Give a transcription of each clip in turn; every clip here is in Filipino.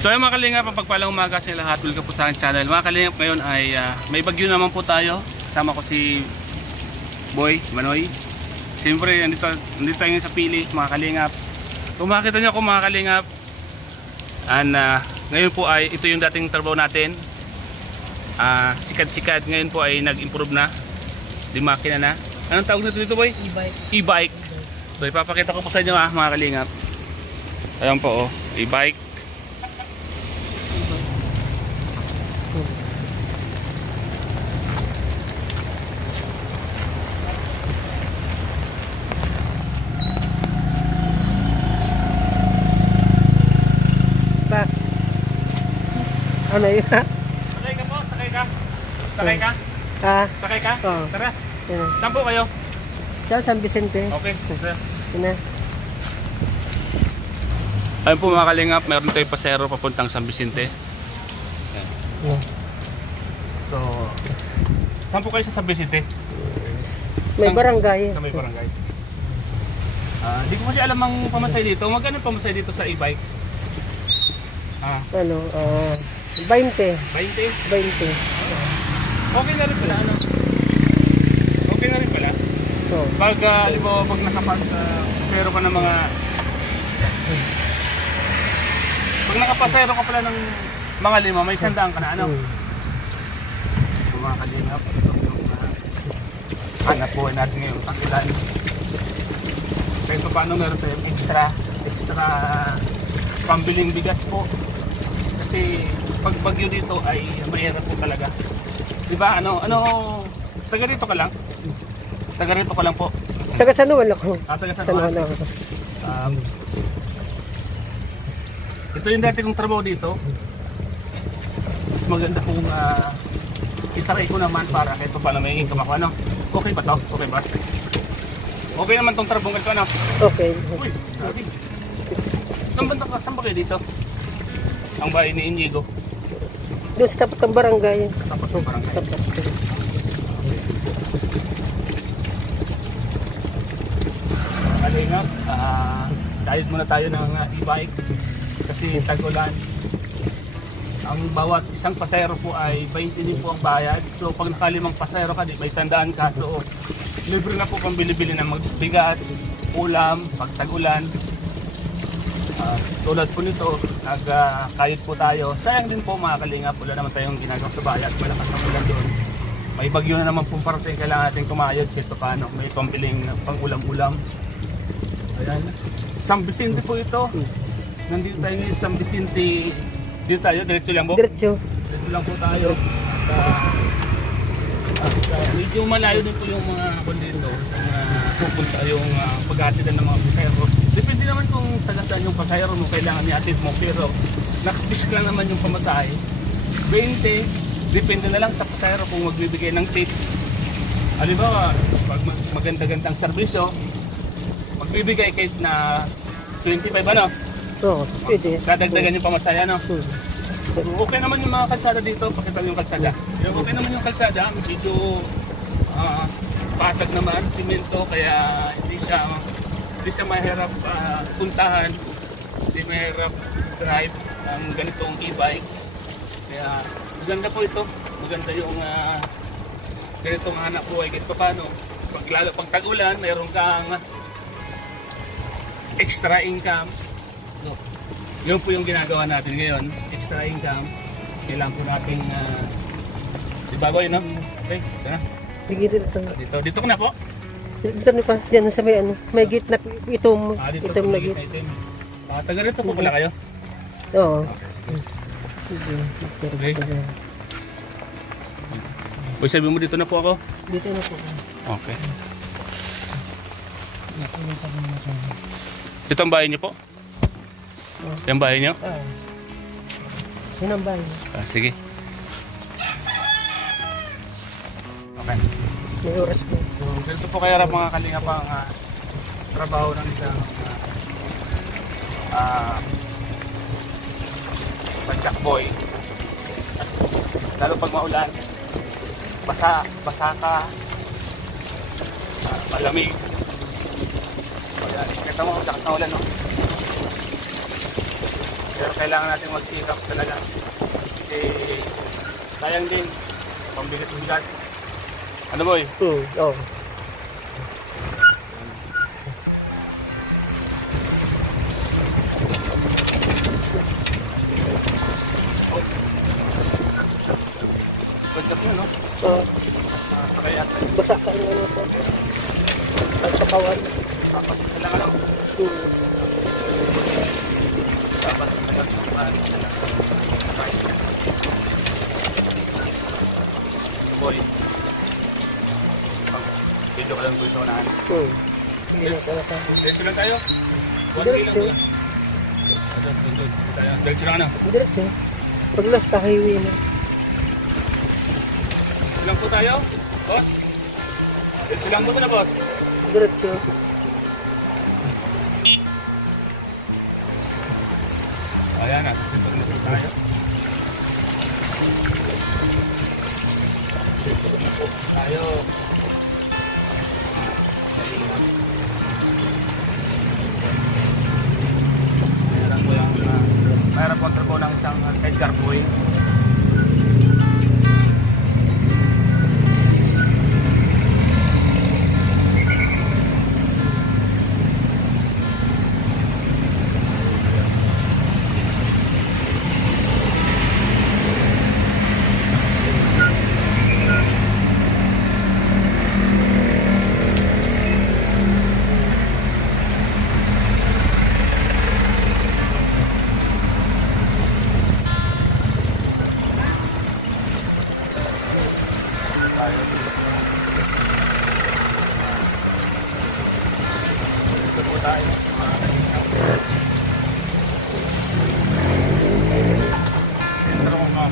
So ayun mga kalingap, pagpalang umaga sa lahat, welcome po sa aking channel. Mga kalingap, ngayon ay may bagyo naman po tayo. Kasama ko si Boy, Manoy. Siyempre, nandito tayo ngayon sa Pili, mga kalingap. Kung makikita nyo ako mga kalingap, ngayon po ay ito yung dating trabaho natin. Sikat-sikat, ngayon po ay nag-improve na. Di makina na. Anong tawag nito dito, Boy? E-bike. E-bike. So ipapakita ko po sa inyo mga kalingap. Ayan po, e-bike. Ano yun? Sakay ka po, sakay ka. Sakay ka? Ha? Sakay ka? Oo. Tara. Yan. Saan po kayo? Sa San Vicente. Okay. Yan na. Ayun po mga kalingap, meron tayong pasero papuntang San Vicente. Yan. So, saan po kayo sa San Vicente? May barangay. Sa may barangay. Di ko kasi alam ang pamasay dito. Magkano pamasay dito sa e-bike? Ano? 20. 20? 20. Okay na rin pala, ano? Okay na rin pala. So, Pag, halimbawa, pag nakapas, pero ka ng mga... Pag nakapasero ka pala ng mga 5, may 100 ka na, ano? Mga kalingap, ito yung hanap buhay natin ngayon, takilan. Kahit pa paano meron tayong extra pambiling bigas po. Kasi pag bagyo dito ay mahirap po talaga. Diba? Taga dito ka lang? Taga rito ka lang po. taga Sanuan ako. Taga Sanuan ako. Ito yung dati kong trabaho dito. Mas maganda kung itaray ko naman para kahit pa paano may income ako. Ano? Okay ba to? Okay ba? Okay naman tong trabaho ko, ano? Okay. Uy, sabi. Saan ba kayo dito? Ang bahay ni Inigo. Doon sa tapat ng barangay. Tapos ng barangay. Tapat. Kalingap, dahil muna tayo ng e-bike kasi tag-ulan. Ang bawat isang pasayro po ay 20 din po ang bayad. So pag nakalimang pasayro ka, may 100 ka. So libre na po pang bili-bili ng bigas, ulam, pag tag-ulan. Tulad po nito, nagkayod po tayo. Sayang din po mga kalingap, wala naman tayong ginagawa sa bayad. Malakas ang ulan doon. May bagyo na naman pong parating, kailangan natin kumayod kahit paano. May pambiling pang ulam-ulam. Ayan. San Vicente po ito. Nandito tayo ngayon sa San Vicente. Dito tayo, diretso lang po. Diretso. Diretso lang po tayo. Medyo malayo din po yung mga kondito. Pupunta yung pag-atidan ng mga pasayro. Depende naman kung taga saan yung pasayro mo kailangan i-atid mo. Pero nakabisk lang naman yung pamasahe. 20, depende na lang sa pasayro kung magbibigay ng tip. Halimbawa, pag maganda-gandang serbisyo, magbibigay kahit na 25 ano? Oo, pwede. Dadagdagan yung pamasahe, ano? Okay naman yung mga kalsada dito, pakita yung kalsada. Okay naman yung kalsada, medyo patag naman, simento, kaya hindi siya mahirap puntahan, hindi mahirap drive ang ganitong e-bike. Kaya maganda po ito, maganda yung ganitong hanap buhay kahit paano. Lalo pag tag-ulan, mayroon kang extra income. So, yun po yung ginagawa natin ngayon, extra income. Kailangan po natin ibabaw yun, no? Okay, ito na. Dito ko na po. Dito na pa, dyan sa may ano, may gate na itom. Dito Itom po na may gate. item. Taga rito po pala kayo? Oo. Okay. Uy, sabi mo dito na po ako? Dito na po. Okay. Ito ang bahay niyo po? Yung bahay niyo? Yun ang bahay. Sige. Okay. May oras po. So, ganito po kaya mga kalingap ang trabaho ng isang padjak boy. Lalo pag maulan, basa ka, malamig. Kita mo, jacket na ulan, no? Pero kailangan natin magsikap talaga. Kasi sayang din, pambigat-bigat. Ano boy? Oo. Pagkat mo, no? Oo. Kaya Basa ka yung ano po. At pakawan. dapat kailangan lang. Dapat boy. Video ka lang po sa unahan. Hindi na sana ka. Diretso lang tayo. 1K lang Diretso. po. Diretso lang ano? Diretso. Pag last ka, highway mo. Diretso lang po tayo, boss. Diretso lang po na, boss. Diretso. Ayan, nasa sintok na po tayo. Sintok na po tayo. Mayroon po ang ng isang sidecar boy.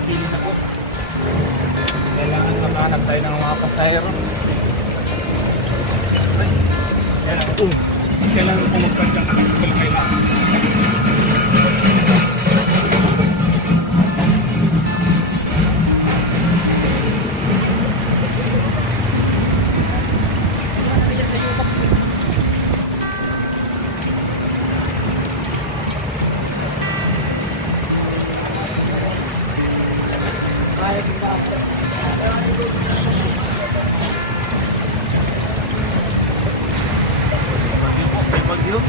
Feeling na po. Kailangan makahanap tayo ng mga pasahero. Kailangan po magpagkak ng kailangan. Bagyo.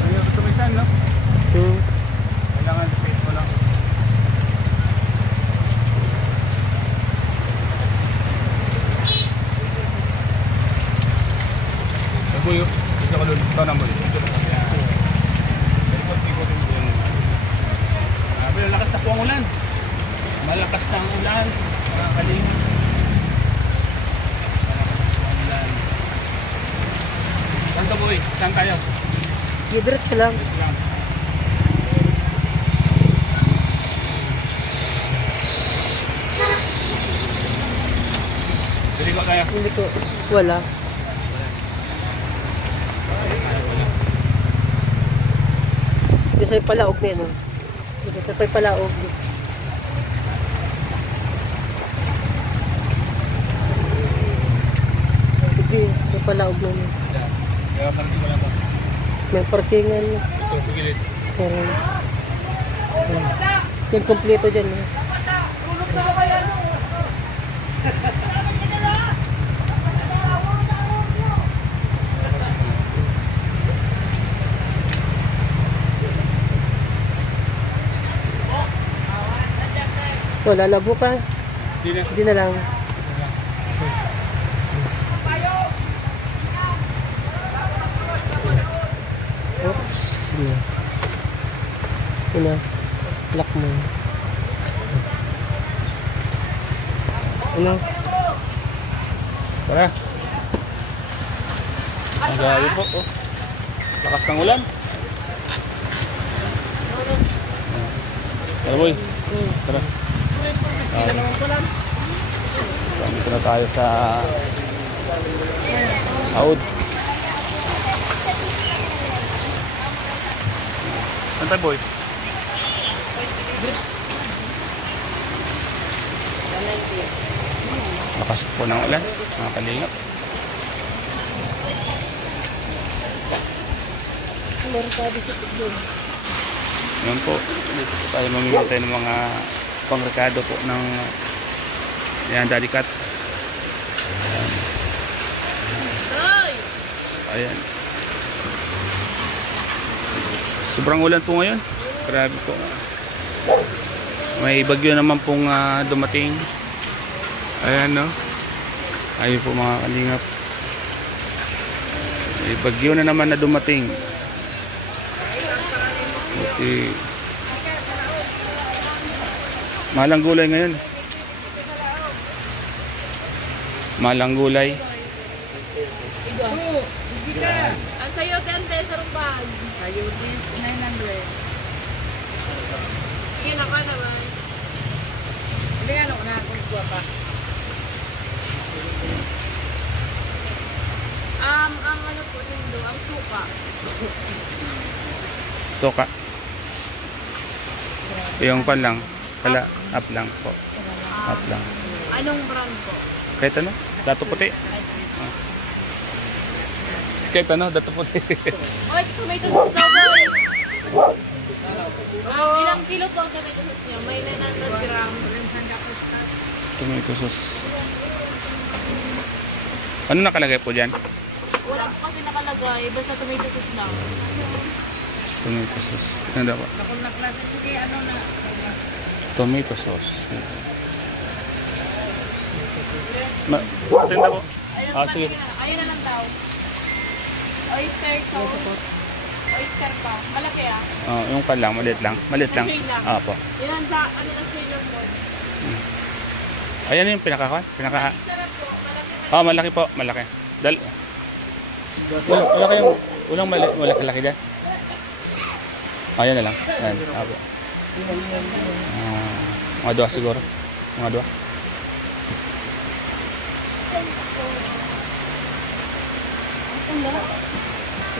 Ayaw ko tumisan, no? Kailangan space mo lang. Buyo, ito ko doon. Ito naman. Malakas na po ang ulan. Malakas na ang ulan. Mga kalimut. Saan ka boy? Saan tayo? Diretso lang. Dito lang. Dili ko kaya. Hindi ko. Wala. Dito sa'yo palaog na yun. Dito sa'yo palaog. Dito palaog na yun. Kaya parang wala pa. May parkingan. Ito, pagilid. Pero, yung kompleto dyan. Wala, labo pa. Hindi na lang. Oops. Ina. Lock mo. Ano? Tara. Ang gabi po. Oh. Lakas ng ulan. Tara boy. Tara. Dito na tayo sa Saud. Antay boy. Lakas po ng ulan, mga kalingap. Yan po. Tayo mamimintay ng mga pangrekado po ng yan, Daddy Cat. Ayan. Sobrang ulan po ngayon. Grabe po. May bagyo naman pong dumating. Ayan, no? Ayun po mga kalingap. May bagyo na naman na dumating. Okay. Malang gulay ngayon. Malang gulay. Ang sayo 10 pesos ang bag. Sayo 900. Kinaka naman. Hindi ano na kung kuha pa. Ang ano po nindo, ang suka. Soka. Yung pan lang. Kala, up lang po. Up lang. Anong brand po? Kahit ano? Dato puti. Kahit ano? Dato puti. Oy, tomato sauce daw boy. Ilang kilo po ang tomato sauce niya? May 900 gram. Tomato sauce. Ano nakalagay po dyan? Wala po kasi nakalagay. Basta tomato sauce lang. Tomato sauce. Ano daw po? Tomato sauce. Tinda po. Sige. Ayun na lang daw. Oyster sauce. Oyster pa. Malaki Yung pan lang. Maliit lang. Maliit lang. Po. Yun sa ano na Australian doon. Ayan yung pinaka. Sarap po. Malaki. Malaki po. Malaki. Wala kayong ulang malaki dyan. Ayan na lang. Ayan. Po. Mga dua siguro. Mga dua.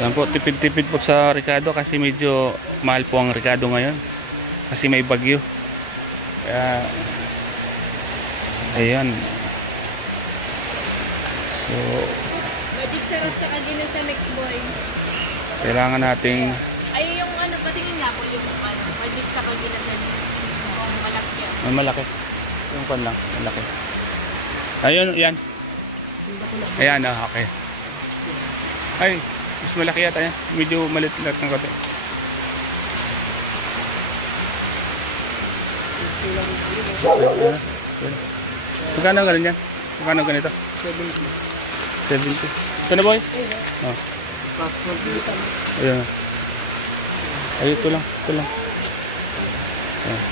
Yan po, tipid-tipid po sa Ricardo kasi medyo mahal po ang Ricardo ngayon. Kasi may bagyo. Kaya, ayan. So, Magic sarap sa kagina sa next boy. kailangan nating Ay, yung ano, patingin nga po yung ano, magic sa kagina sa next. Yung malaki yan. malaki. Yung pan lang, malaki. Ayun, yan. Ayan, okay. Ay, mas malaki yata yan. Medyo maliit ng konti. Magkano ang ganun yan? Magkano ang ganito? 70. Ito na boy? Oh. Ayan. Ay, ito lang. Ito lang. Ayan.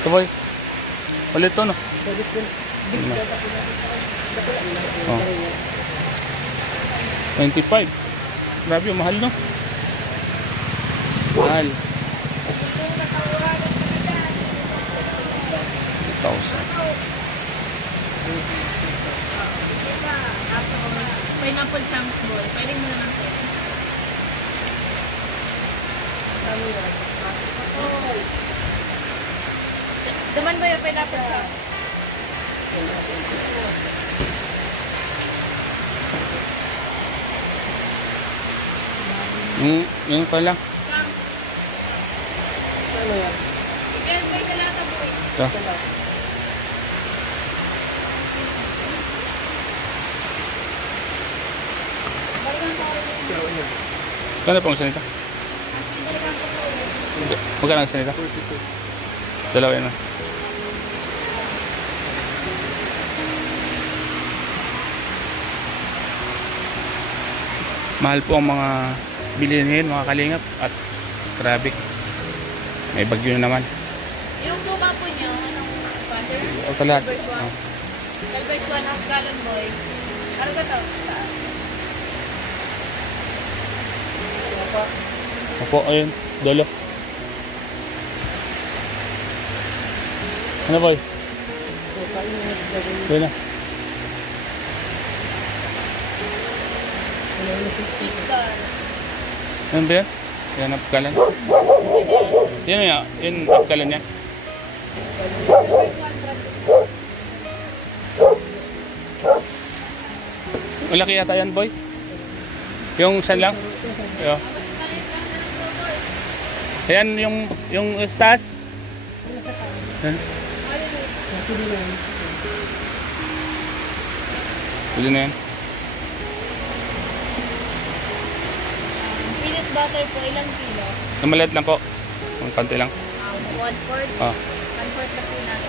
Ito boy. Ulit ito no? Oh. 25. Grabe yung mahal no? Mahal. 1,000. Pineapple chunks boy. Pwede mo naman po. Daman ba yung pineapple chunks? Yung pa lang. Chunks. Ano yan? Again, may salata boy. Ito. Kano pong isa nito? Magkano ang isa nito? Dalawa yun. Mahal po ang mga bilihin ngayon, mga kalingap. At grabe. May bagyo na naman. Yung suka po niyo, anong butter? O lahat. Calvert 1 half gallon boy. Ano ba ito? Saan? Opo, ayun. Dolo. Ano boy? Doon na. Fish bar. Ano ba yan? Yan ang pagkalan. Yan yan. Yan ang pagkalan niya. Malaki yata yan, boy. Yung saan lang? Ayan. Ayan yung stas. Ayan. Pwede na yan. Peanut butter po, ilang kilo? Namalit lang po. Ang konti lang. 1/4. Oh. 1/4 na peanut.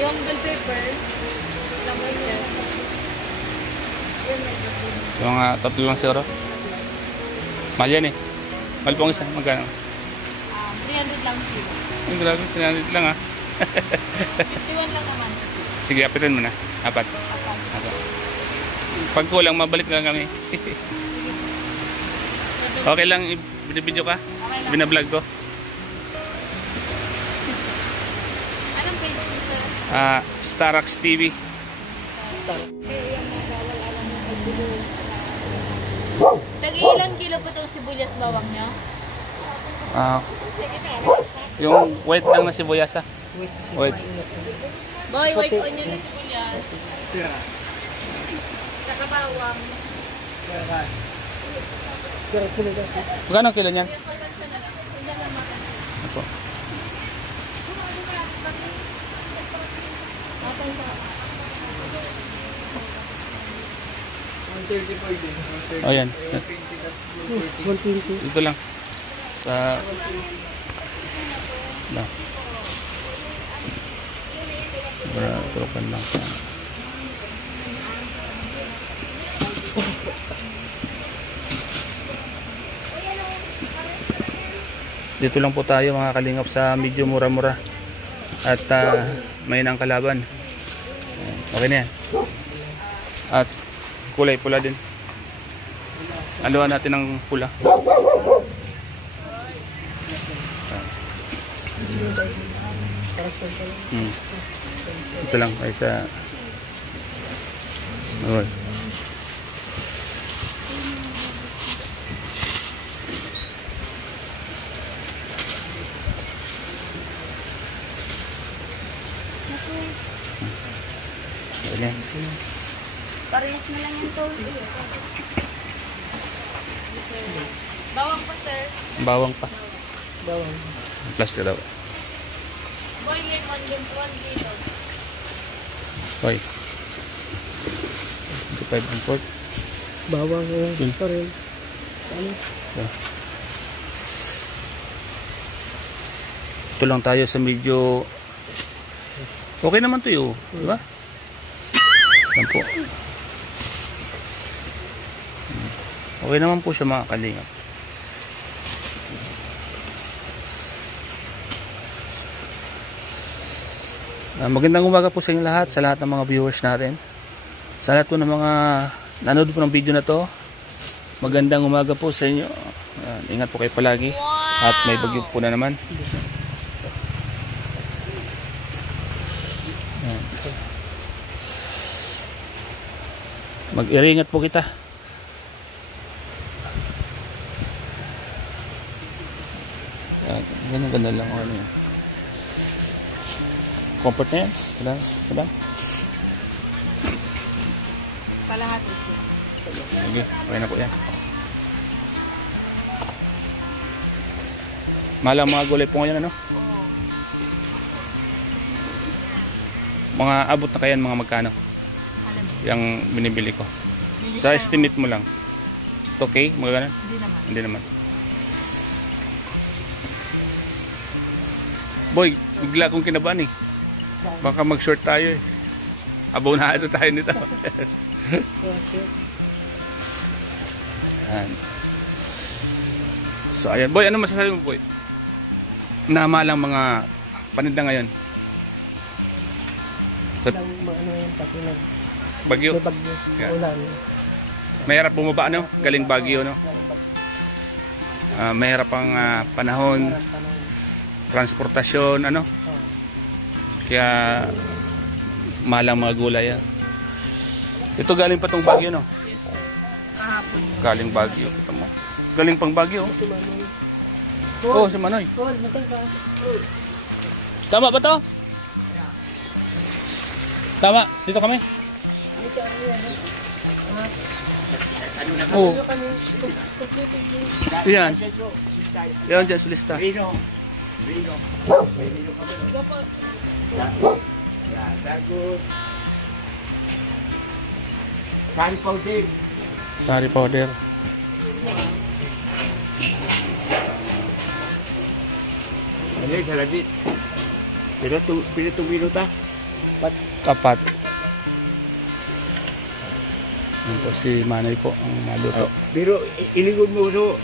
Yung bell pepper, ilang po siya? Yun, may protein. Yung tatlo lang siguro. Mahal yan eh. Mahal pong isa. Magkano? 300 lang kilo. Ang grabe. 300 lang ah. 51 lang naman. Sige, apitin mo na. Apat. Apat. Pag kulang, mabalik na lang kami. Okay lang, binibidyo ka? Okay lang. Binablog ko? Anong page mo, sir? Starax TV. Tag-ilan kilo po itong sibuyas bawang niya? Yung white lang na sibuyas ah. White. Boy, white onion na sibuyas. Saka bawang. Magkano ang kilo niyan? Ako. Oh, yan. 120. Dito lang. Sa... No. Turukan lang sa... Dito lang po tayo mga kalingap sa medyo mura-mura. At may nang kalaban. Okay na yan. At kulay pula din. Aluan natin ng pula. Ito lang kaysa okay. Ayan. Parehas na lang yung toast. Bawang pa, sir. Bawang pa. Bawang. Plastic daw. Boy, lemon yung 1 kilo. Hoy. 25 and 4. Bawang. Ito rin. Ano? Ito lang tayo sa medyo okay naman to yun, di ba? Yan po. Okay naman po siya mga kalingap. Magandang umaga po sa inyo lahat, sa lahat ng mga viewers natin. Sa lahat po ng mga nanood po ng video na to, magandang umaga po sa inyo. Ingat po kayo palagi. At may bagyo po na naman. Mag-iringat po kita. Ganda lang ako ano yan. Comfort na yan. Wala. Kalahati siya. Sige, okay na po yan. Mahal ang mga gulay po ngayon ano? Mga abot na kayan mga magkano? Yung binibili ko. Sa estimate mo lang. Okay? Mga ganun? Hindi naman. Boy, bigla kong kinabahan eh. Baka mag-short tayo eh. Abonado tayo nito. Ayan. So ayan. Boy, ano masasabi mo boy? Namalang mga paninda ngayon. So, Ano yun, kasi bagyo. may bagyo. Yeah. Ulan. Mahirap bumaba no? Galing bagyo no? Mahirap ang panahon, transportasyon ano? Kaya mahal ang mga gulay. Ito galing pa tong bagyo no? Yes, sir. Kahapon. Galing bagyo. Ito mo. galing pang Baguio. Si Manoy. Oh, si Manoy. Paul, masang ka. Tama ba to? Tama, dito kami. Ano siya ano yan? Oo. Ano kami? Completed din. Yan. Yan dyan sa lista. Rino. Bago. Curry powder. Curry powder. Ano yung salabit? Pero 2 minuta. Kapat. Yan po si Manoy po ang maluto. Pero iligod mo so.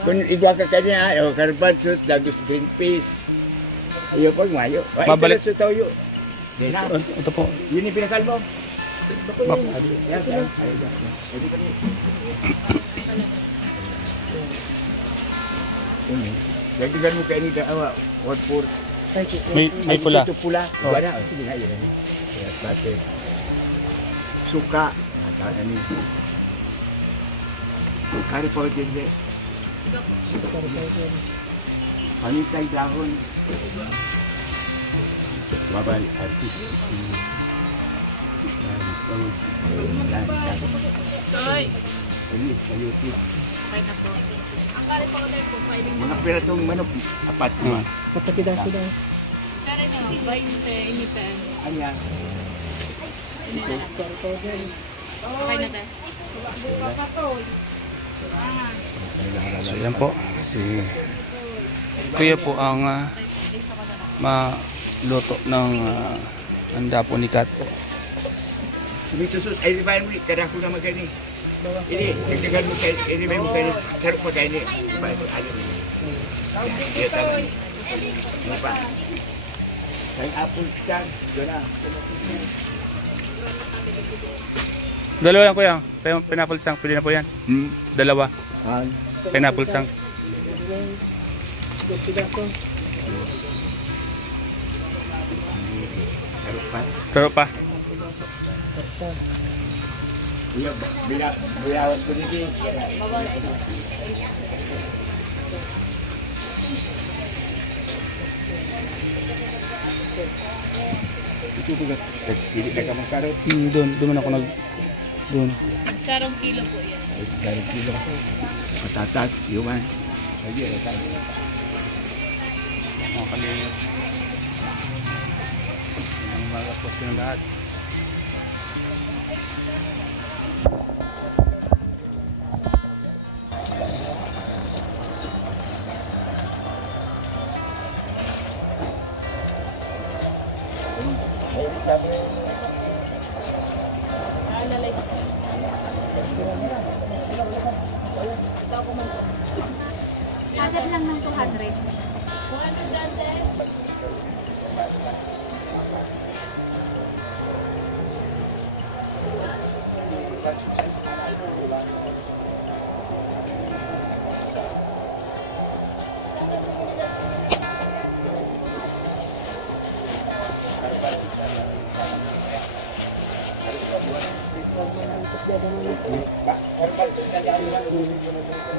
Kung iba ka kanya, carbansos, dagos green peas. Iyo pag mayo. Babalik. Ito sa toyo. Di na. Ito po. Yun yung pinakal mo. Bak. Yes, ayun. Pwede ka rin. Dagdagan mo kayo nito. What for? Thank you. May pula. Ito pula. Oh. Wala. Sige na yun. Yes, bate. Suka. Nakaka ni. Curry powder din. Panitay dahon. Babal artist. Toy. Ini sayuti. Okay na po. Ang curry powder po, pwedeng Mga piratong manok. Apat mo. Patakida sila. Kaya nyo, 20, initan. Anya. Okay na tayo. So yan po. Si Kuya po ang maluto ng handa po ni Kat po. Ini susus. Ini bayan mo. Kada ko na magkani. Ini. Dagdagan mo kayo. Ini bayan mo kayo. Sarap pa kayo ni. Bayan mo. Ano. Iya tama. Ano pa? Kaya apple chan. Doon na. Dalawa yan Kuya. Pineapple chunk. Pwede na po yan. Dalawa. Pineapple chunk. Pidaso. Sarap pa. Pero pa. Iya. Bilawas ko dito. Ito ba? Hindi ka kamang karot. Doon man ako doon. Sarong kilo po yan. Dari kilo. Patatas, yuman. Lagi ya kan. Mga kalingap. Ang mga po silang lahat. Agad lang ng 200.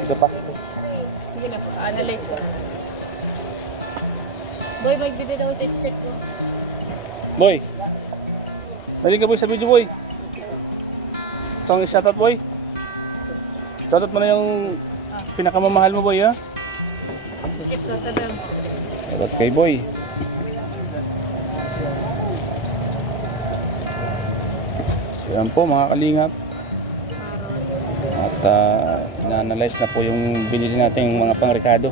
Ito pa. Sige na po, analyze ko na. Boy, magbibigay daw ito, check ko. Boy. Dali ka boy sa video boy. Isang shoutout boy. Shoutout mo na yung pinakamamahal mo boy ha. Check ko, tadam. Shoutout kay boy. So yan po mga kalingap. At na-analyze na po yung binili natin mga pangrekado.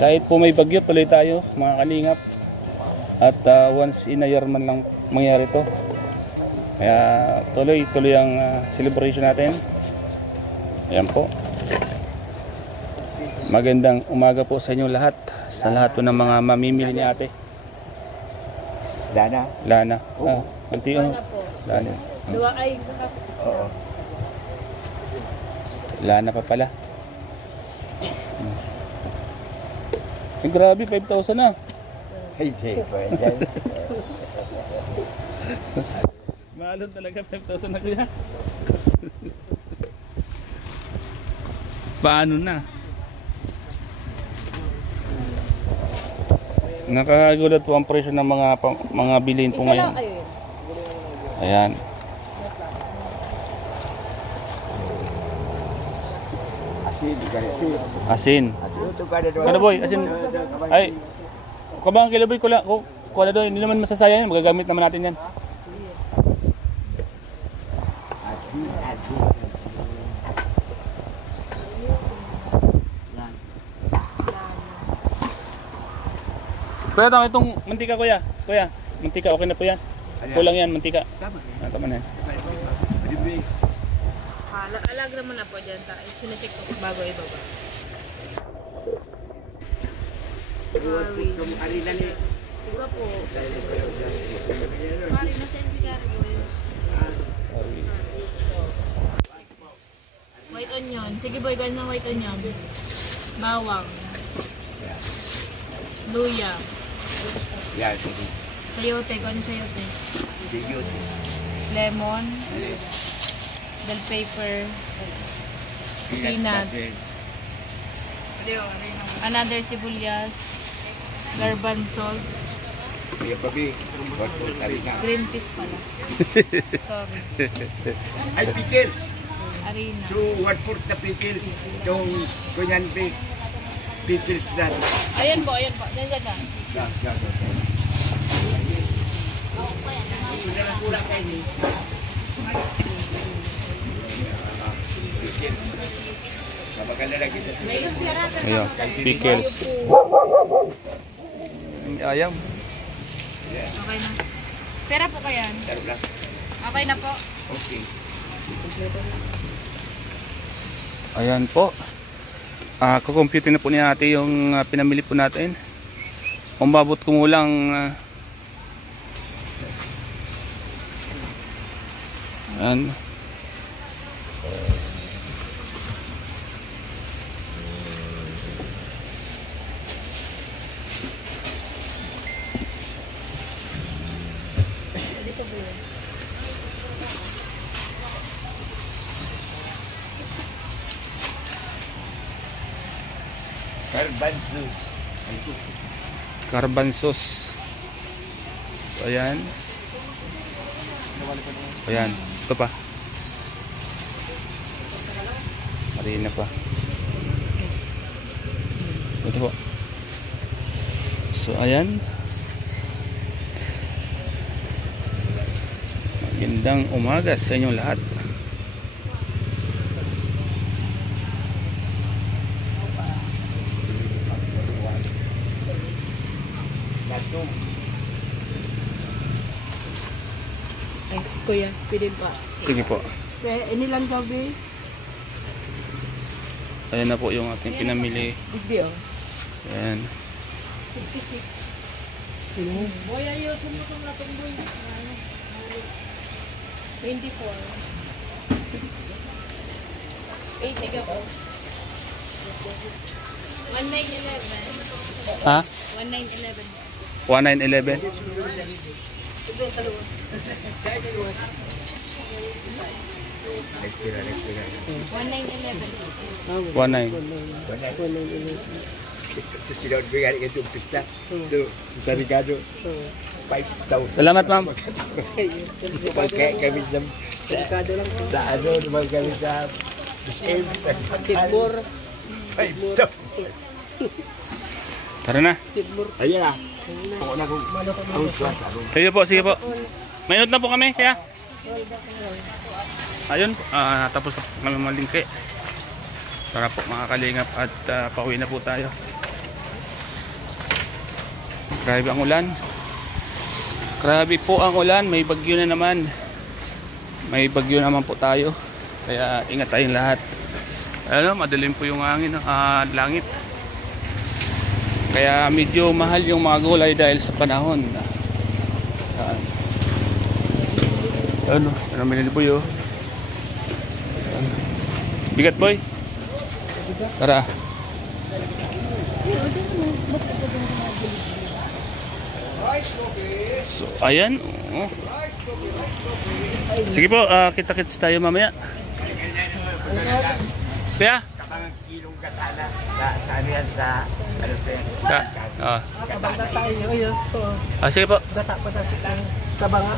Kahit po may bagyo, tuloy tayo mga kalingap. At once in a year man lang mangyari to. Kaya tuloy ang celebration natin. Ayan po. Magandang umaga po sa inyo lahat. Sa lahat po ng mga mamimili ni ate. Dana. Lana. Kunti Wala po. Lana. Dua ay, saka. Oo. Lana pa pala. Eh, grabe, 5,000 na. Hindi pa yan. Mahal talaga, 5,000 na kuya. Paano na? Nakagulat po ang presyo ng mga bilhin po ngayon. Ayan. Asin. Ano boy? Asin. Ay. Kabang kilo boy, kuha doon. Hindi naman masasayang. Magagamit naman natin yan. Kuya, tama itong mantika kuya. Kuya, mantika okay na po yan. Kulang yan, mantika. Tama na yan. Alagra mo na po dyan. Sinacheck ko bago ibaba. Buga po. Mari na sensigari mo yun. White onion. Sige boy, gawin ng white onion. Bawang. Luya. Yan, sige. Sayote. Gawin sayote. Sige. Lemon. Bell pepper. Peanut. Another sibuyas. Garbanzos. Kaya pabi, Green peas pala. Sorry. ay pickles. Harina. So, 1/4 na pickles. Itong kunyan pickles na. Ayan po, ayan po. Diyan, diyan, diyan. Kulang kayo ni. Kapag na lagi sa Ayan, pickles. Ayam. Okay na. Pera po kaya? Sarap lang. Okay na po. Okay. Ayan po. Kukompute na po ni ate yung pinamili po natin. Umabot kumulang ayan. Garbanzos. So, ayan. Ayan. Ito pa. Marina pa. Ito po. So, ayan. Magandang umaga sa inyong lahat. Ay, kuya, pwede ba? Sige po. Inilang gabi? Ayan na po yung ating pinamili. Hindi oh. Ayan. 56. Boy, ayusin mo itong latong boy. 24. 80 ka po. 1911. Ha? 1911. 1911. Sa sinod ko yan itong pista. Sa Ricardo. 5,000. Salamat ma'am. Pagkaya kami sa ano, naman kami sa SM. Sibur. 5,000. Tara na. Sibur. Ayan na. Ako na kung Sige po, sige po. Mayroon na po kami, kaya. Ayun, tapos na po kami malingki. Tara po mga kalingap at pauwi na po tayo. Grabe ang ulan. Grabe po ang ulan, may bagyo na naman. May bagyo naman po tayo. Kaya ingat tayong lahat. Alam, madilim po yung hangin, langit. Kaya medyo mahal yung mga gulay dahil sa panahon. Ano binili po yun? Bigat boy. Tara. So ayan. Sige po, kita-kits tayo mamaya. Kaya? kilong katana sa ano yan, sa ano to yan. Ka, oh. Kabang gata yun. Ayun. Ah, sige po. Gata pa sa kabanga.